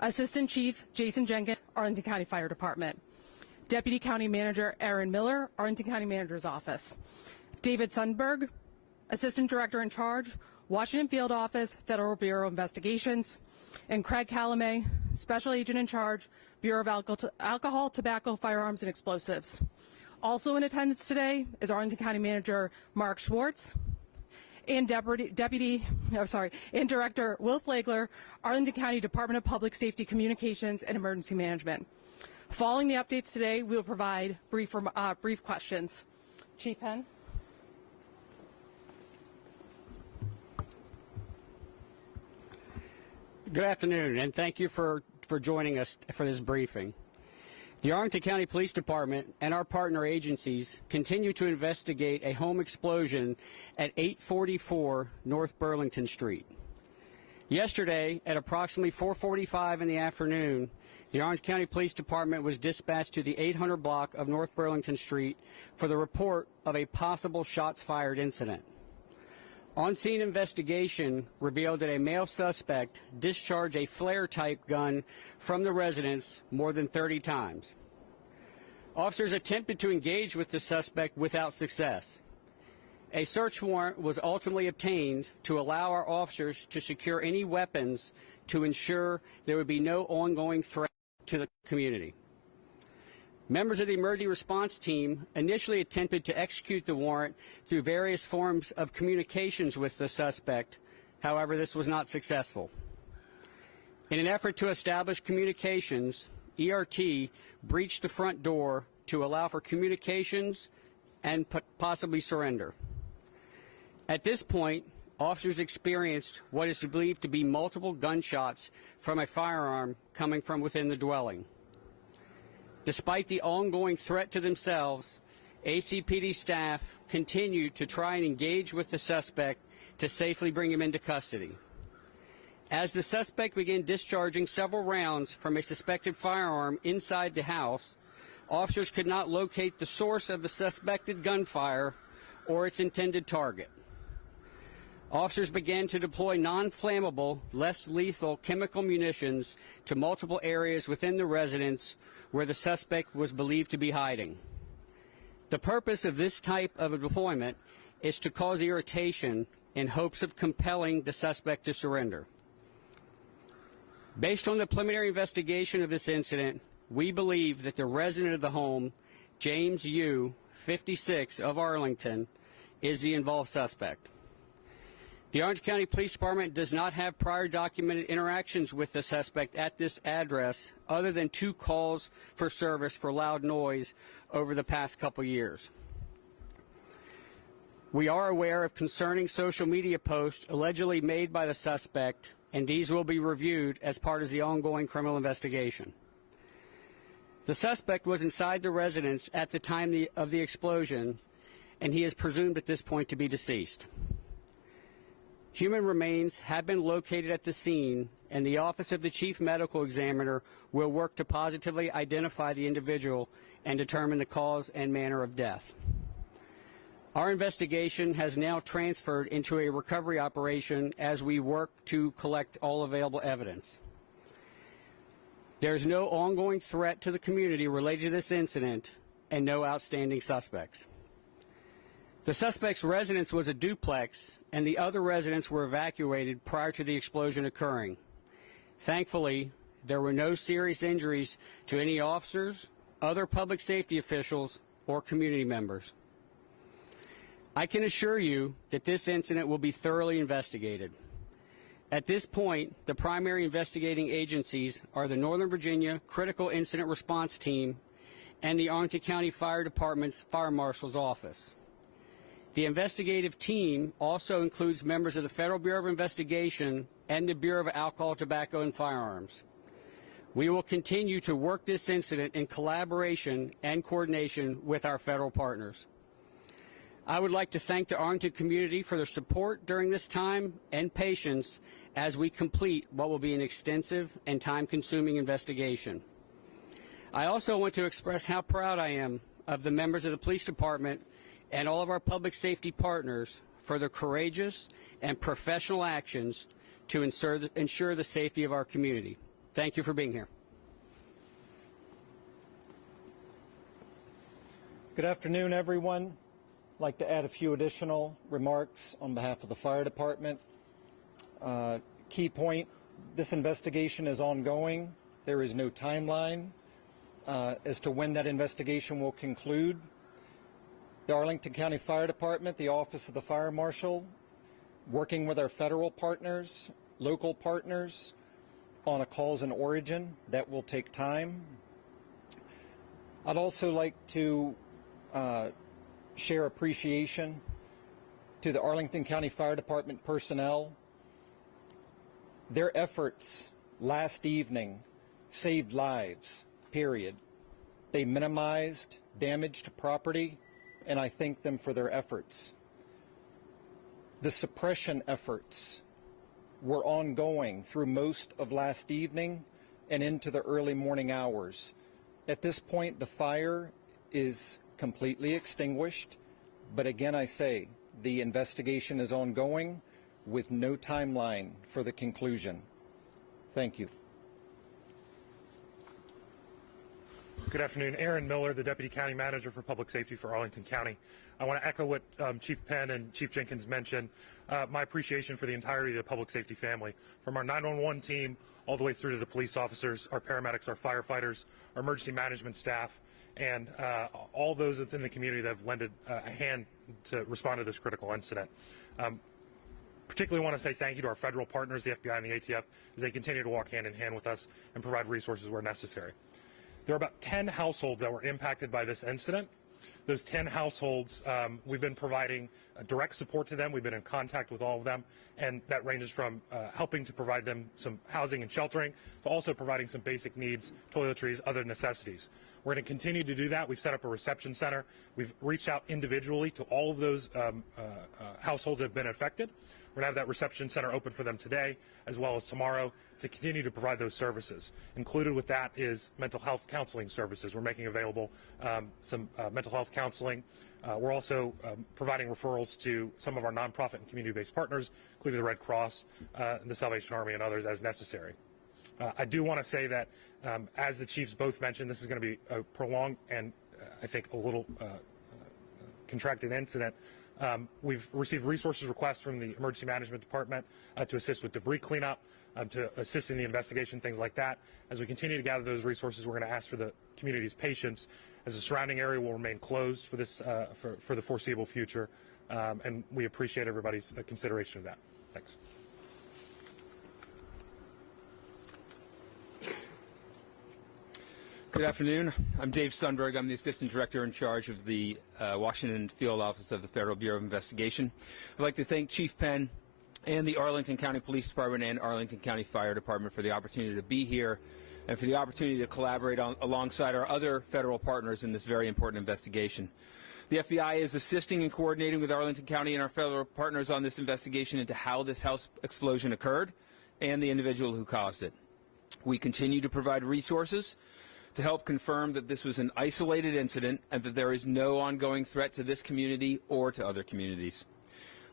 Assistant Chief Jason Jenkins, Arlington County Fire Department. Deputy County Manager Aaron Miller, Arlington County Manager's Office. David Sundberg, Assistant Director in Charge, Washington Field Office, Federal Bureau of Investigations. And Craig Calamay, Special Agent in Charge, Bureau of Alcohol, Tobacco, Firearms, and Explosives. Also in attendance today is Arlington County Manager Mark Schwartz and and Director Will Flagler, Arlington County Department of Public Safety Communications and Emergency Management. Following the updates today, we will provide brief questions. Chief Penn. Good afternoon, and thank you for joining us for this briefing. The Arlington County Police Department and our partner agencies continue to investigate a home explosion at 844 North Burlington Street. Yesterday, at approximately 4:45 in the afternoon, the Arlington County Police Department was dispatched to the 800 block of North Burlington Street for the report of a possible shots fired incident. On-scene investigation revealed that a male suspect discharged a flare-type gun from the residence more than 30 times. Officers attempted to engage with the suspect without success. A search warrant was ultimately obtained to allow our officers to secure any weapons to ensure there would be no ongoing threat to the community. Members of the emergency response team initially attempted to execute the warrant through various forms of communications with the suspect. However, this was not successful. In an effort to establish communications, ERT breached the front door to allow for communications and possibly surrender. At this point, officers experienced what is believed to be multiple gunshots from a firearm coming from within the dwelling. Despite the ongoing threat to themselves, ACPD staff continued to try and engage with the suspect to safely bring him into custody. As the suspect began discharging several rounds from a suspected firearm inside the house, officers could not locate the source of the suspected gunfire or its intended target. Officers began to deploy non-flammable, less lethal chemical munitions to multiple areas within the residence where the suspect was believed to be hiding. The purpose of this type of a deployment is to cause irritation in hopes of compelling the suspect to surrender. Based on the preliminary investigation of this incident, we believe that the resident of the home, James Yu, 56, of Arlington, is the involved suspect. The Arlington County Police Department does not have prior documented interactions with the suspect at this address other than 2 calls for service for loud noise over the past couple years. We are aware of concerning social media posts allegedly made by the suspect, and these will be reviewed as part of the ongoing criminal investigation. The suspect was inside the residence at the time of the explosion, and he is presumed at this point to be deceased. Human remains have been located at the scene, and the Office of the Chief Medical Examiner will work to positively identify the individual and determine the cause and manner of death. Our investigation has now transferred into a recovery operation as we work to collect all available evidence. There is no ongoing threat to the community related to this incident and no outstanding suspects. The suspect's residence was a duplex, and the other residents were evacuated prior to the explosion occurring. Thankfully, there were no serious injuries to any officers, other public safety officials, or community members. I can assure you that this incident will be thoroughly investigated. At this point, the primary investigating agencies are the Northern Virginia Critical Incident Response Team and the Arlington County Fire Department's Fire Marshal's Office. The investigative team also includes members of the Federal Bureau of Investigation and the Bureau of Alcohol, Tobacco, and Firearms. We will continue to work this incident in collaboration and coordination with our federal partners. I would like to thank the Arlington community for their support during this time and patience as we complete what will be an extensive and time-consuming investigation. I also want to express how proud I am of the members of the police department and all of our public safety partners for their courageous and professional actions to ensure the safety of our community. Thank you for being here. Good afternoon, everyone. I'd like to add a few additional remarks on behalf of the fire department. Key point, this investigation is ongoing. There is no timeline as to when that investigation will conclude. The Arlington County Fire Department, the Office of the Fire Marshal, working with our federal partners, local partners, on a cause and origin. That will take time. I'd also like to share appreciation to the Arlington County Fire Department personnel. Their efforts last evening saved lives, period. They minimized damage to property, and I thank them for their efforts. The suppression efforts were ongoing through most of last evening and into the early morning hours. At this point, the fire is completely extinguished, but again, I say, the investigation is ongoing with no timeline for the conclusion. Thank you. Good afternoon. Aaron Miller, the Deputy County Manager for Public Safety for Arlington County. I want to echo what Chief Penn and Chief Jenkins mentioned, my appreciation for the entirety of the public safety family, from our 911 team all the way through to the police officers, our paramedics, our firefighters, our emergency management staff, and all those within the community that have lended a hand to respond to this critical incident. Particularly want to say thank you to our federal partners, the FBI and the ATF, as they continue to walk hand in hand with us and provide resources where necessary. There are about 10 households that were impacted by this incident. Those 10 households, we've been providing direct support to them. We've been in contact with all of them, and that ranges from helping to provide them some housing and sheltering to also providing some basic needs, toiletries, other necessities. We're going to continue to do that. We've set up a reception center. We've reached out individually to all of those households that have been affected. We're going to have that reception center open for them today as well as tomorrow to continue to provide those services. Included with that is mental health counseling services. We're making available some mental health counseling. We're also providing referrals to some of our nonprofit and community-based partners, including the Red Cross, the Salvation Army, and others as necessary. I do want to say that, as the chiefs both mentioned, this is going to be a prolonged and I think a little contracted incident. We've received resources requests from the Emergency Management Department to assist with debris cleanup, to assist in the investigation, things like that. As we continue to gather those resources, we're going to ask for the community's patience, as the surrounding area will remain closed for this for the foreseeable future, and we appreciate everybody's consideration of that. Thanks. Good afternoon. I'm Dave Sundberg. I'm the Assistant Director in charge of the Washington Field Office of the Federal Bureau of Investigation. I'd like to thank Chief Penn and the Arlington County Police Department and Arlington County Fire Department for the opportunity to be here and for the opportunity to collaborate alongside our other federal partners in this very important investigation. The FBI is assisting and coordinating with Arlington County and our federal partners on this investigation into how this house explosion occurred and the individual who caused it. We continue to provide resources to help confirm that this was an isolated incident and that there is no ongoing threat to this community or to other communities.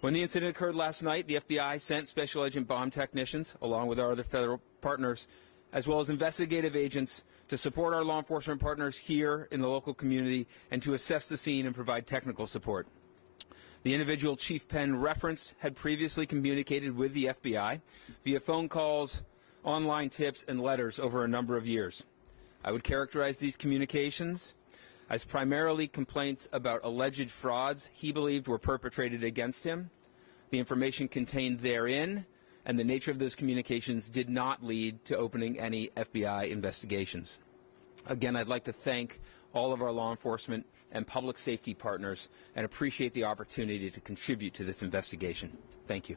When the incident occurred last night, the FBI sent Special Agent bomb technicians, along with our other federal partners, as well as investigative agents, to support our law enforcement partners here in the local community and to assess the scene and provide technical support. The individual Chief Penn referenced had previously communicated with the FBI via phone calls, online tips, and letters over a number of years. I would characterize these communications as primarily complaints about alleged frauds he believed were perpetrated against him. The information contained therein and the nature of those communications did not lead to opening any FBI investigations. Again, I'd like to thank all of our law enforcement and public safety partners and appreciate the opportunity to contribute to this investigation. Thank you.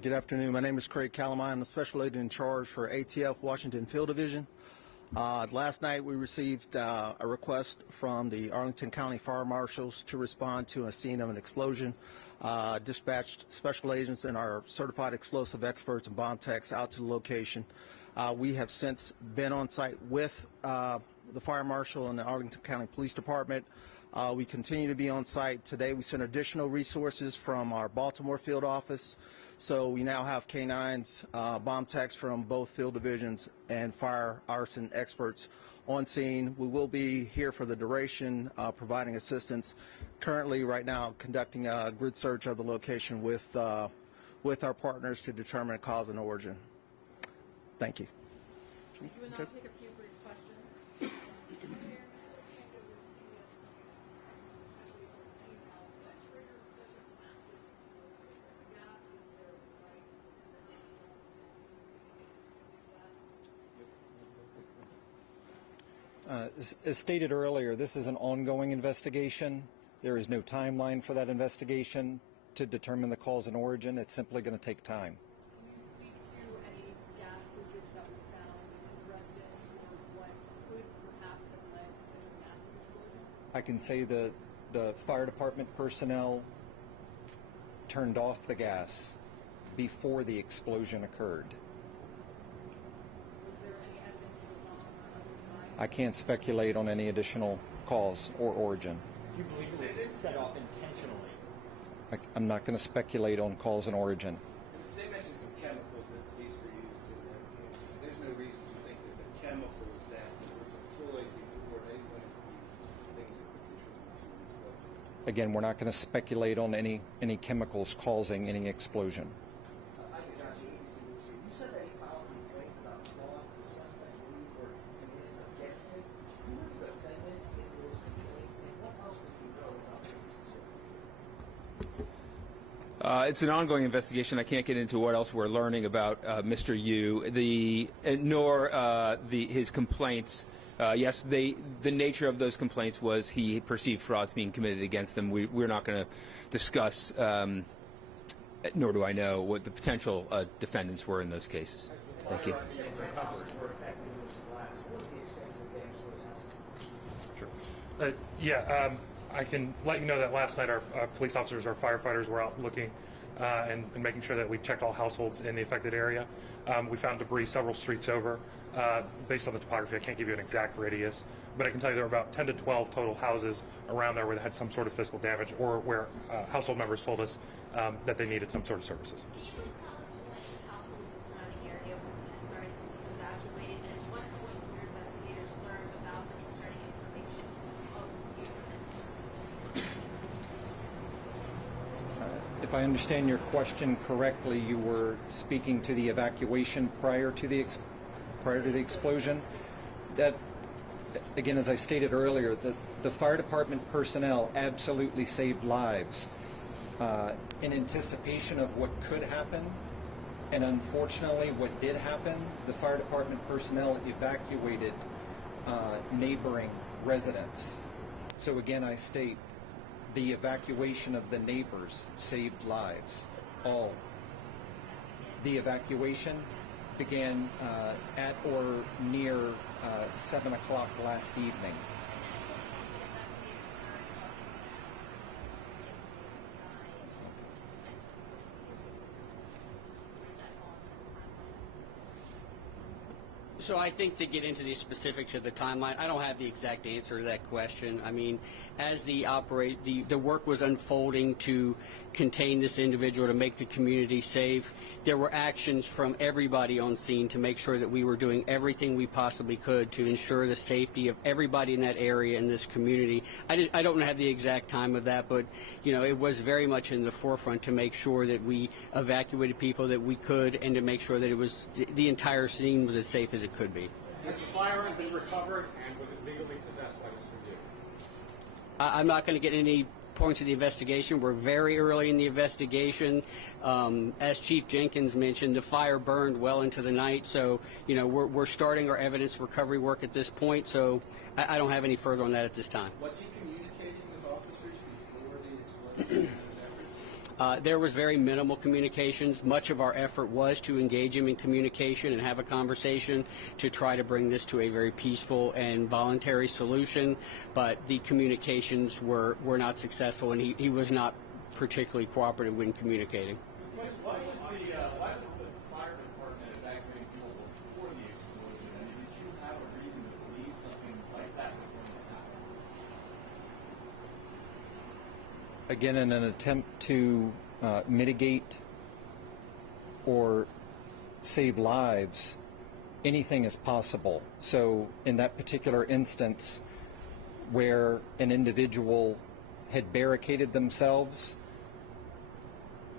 Good afternoon. My name is Craig Calamine. I'm the Special Agent in charge for ATF Washington Field Division. Last night we received a request from the Arlington County Fire Marshals to respond to a scene of an explosion. Dispatched special agents and our certified explosive experts and bomb techs out to the location. We have since been on site with the Fire Marshal and the Arlington County Police Department. We continue to be on site. Today we sent additional resources from our Baltimore field office. So we now have canines, bomb techs from both field divisions and fire arson experts on scene. We will be here for the duration, providing assistance. Currently, right now, conducting a grid search of the location with our partners to determine cause and origin. Thank you. You will now take a few brief questions. As stated earlier, this is an ongoing investigation. There is no timeline for that investigation to determine the cause and origin. It's simply going to take time. Can you speak to any gas leakage that was found in the residence or what could perhaps have led to such a massive explosion? I can say the fire department personnel turned off the gas before the explosion occurred. Was there any evidence of bomb or other kind? I can't speculate on any additional cause or origin. Do you believe it was set off intentionally? I'm not going to speculate on cause and origin. They mentioned some chemicals that police were used in that case. There's no reason to think that the chemicals that were deployed before they went to be things that would contribute to an explosion. Again, we're not going to speculate on any chemicals causing any explosion. I think John G. ABC News here. You said that he filed complaints about laws the suspect believed were committed against him. Do you know the defendants in those complaints, and what else do you know about the cases? It's an ongoing investigation. I can't get into what else we're learning about Mr. Yu, nor his complaints. Yes, the nature of those complaints was he perceived frauds being committed against him. We're not going to discuss, nor do I know, what the potential defendants were in those cases. Thank you. Sure. I can let you know that last night our police officers, our firefighters were out looking and making sure that we checked all households in the affected area. We found debris several streets over. Based on the topography, I can't give you an exact radius, but I can tell you there were about 10 to 12 total houses around there where they had some sort of physical damage or where household members told us that they needed some sort of services. Can you please tell us what households in the surrounding area had started to be evacuated, and at what point did your investigators learn about the concerning information of you? If I understand your question correctly, you were speaking to the evacuation prior to the explosion. That, again, as I stated earlier, the fire department personnel absolutely saved lives in anticipation of what could happen. And unfortunately, what did happen, the fire department personnel evacuated neighboring residents. So again, I state, the evacuation of the neighbors saved lives, all. The evacuation began at or near 7 o'clock last evening. So I think to get into the specifics of the timeline, I don't have the exact answer to that question. I mean, as the work was unfolding to contain this individual, to make the community safe, there were actions from everybody on scene to make sure that we were doing everything we possibly could to ensure the safety of everybody in that area in this community. I don't have the exact time of that, but it was very much in the forefront to make sure that we evacuated people that we could, and to make sure that it was the entire scene was as safe as it could be. Has the firearm been recovered, and was it legally possessed by Mr. Yu? I'm not going to get any points of the investigation. We're very early in the investigation. As Chief Jenkins mentioned, the fire burned well into the night, so we're starting our evidence recovery work at this point, so I don't have any further on that at this time. Was he communicating with officers before the explosion? There was very minimal communications. Much of our effort was to engage him in communication and have a conversation to try to bring this to a very peaceful and voluntary solution, but the communications were not successful, and he was not particularly cooperative when communicating. Why was the fire department evacuating people before the explosion? And did you have a reason to believe something like that was going to happen? again, in an attempt to mitigate or save lives, anything is possible. So in that particular instance where an individual had barricaded themselves,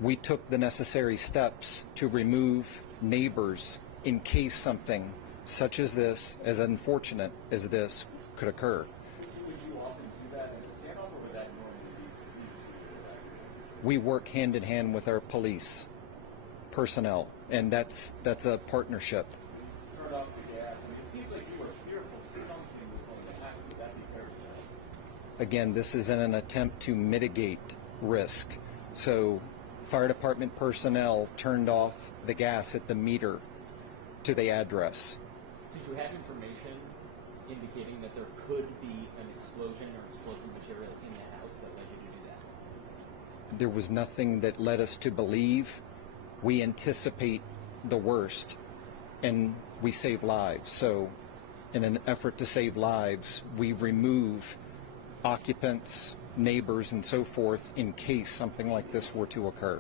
we took the necessary steps to remove neighbors in case something such as this, as unfortunate as this, could occur. Would you often do that in a standoff, or would that normally be police? We work hand in hand with our police personnel, and that's a partnership. Turn off the gas. I mean, it seems like you were fearful something was going to happen. Would that be fair to say? Again, this is in an attempt to mitigate risk. So fire department personnel turned off the gas at the meter to the address. Did you have information indicating that there could be an explosion or explosive material in the house that led you to do that? There was nothing that led us to believe. We anticipate the worst, and we save lives. So in an effort to save lives, we remove occupants, neighbors, and so forth in case something like this were to occur.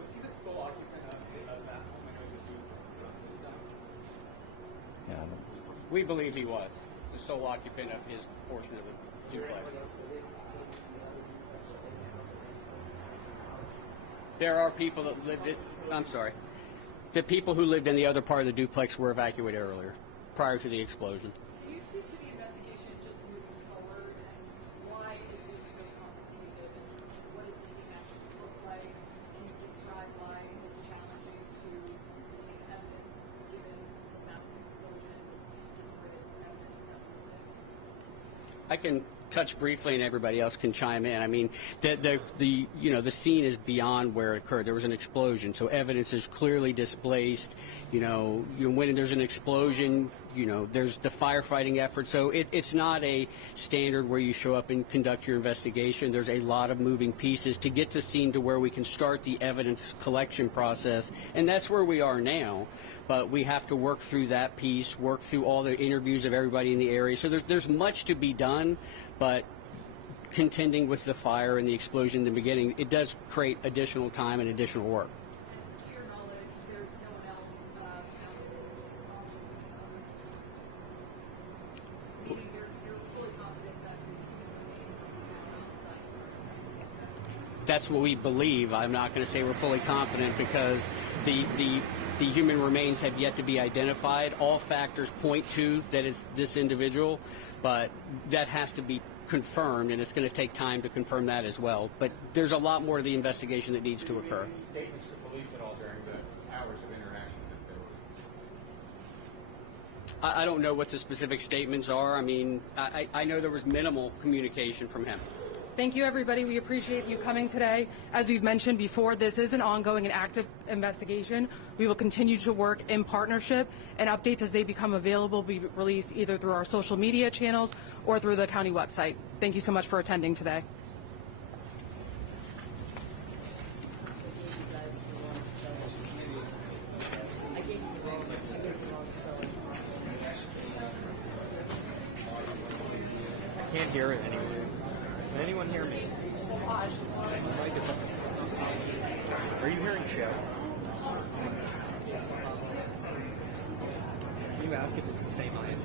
Was he the sole occupant of that home when it was done? Yeah, We believe he was the sole occupant of his portion of the duplex. There are people that lived it. I'm sorry. The people who lived in the other part of the duplex were evacuated earlier, prior to the explosion. Can you speak to the investigation just moving forward, and why is this so complicated, and what does the scene actually look like? Can you describe why it's challenging to obtain evidence given the massive explosion, disparate evidence that was there? I can touch briefly, and everybody else can chime in. I mean, the scene is beyond where it occurred. There was an explosion, so evidence is clearly displaced. When there's an explosion, there's the firefighting effort. So it's not a standard where you show up and conduct your investigation. There's a lot of moving pieces to get to scene to where we can start the evidence collection process, and that's where we are now. But we have to work through that piece, work through all the interviews of everybody in the area. So there's much to be done, but contending with the fire and the explosion in the beginning, it does create additional time and additional work. To your knowledge, there's no one else found on the scene other than just meaning you're fully confident that the human remains that were found on site. That's what we believe. I'm not going to say we're fully confident because the human remains have yet to be identified. All factors point to that it's this individual, but that has to be confirmed, and it's going to take time to confirm that as well. But there's a lot more to the investigation that needs to occur. Any statements to police at all during the hours of interaction that there were? I don't know what the specific statements are. I mean, I know there was minimal communication from him. Thank you, everybody. We appreciate you coming today. As we've mentioned before, this is an ongoing and active investigation. We will continue to work in partnership, and updates as they become available will be released either through our social media channels or through the county website. Thank you so much for attending today. I can't hear it anywhere. Can anyone hear me? Are you hearing Joe? Can you ask if it's the same IMP?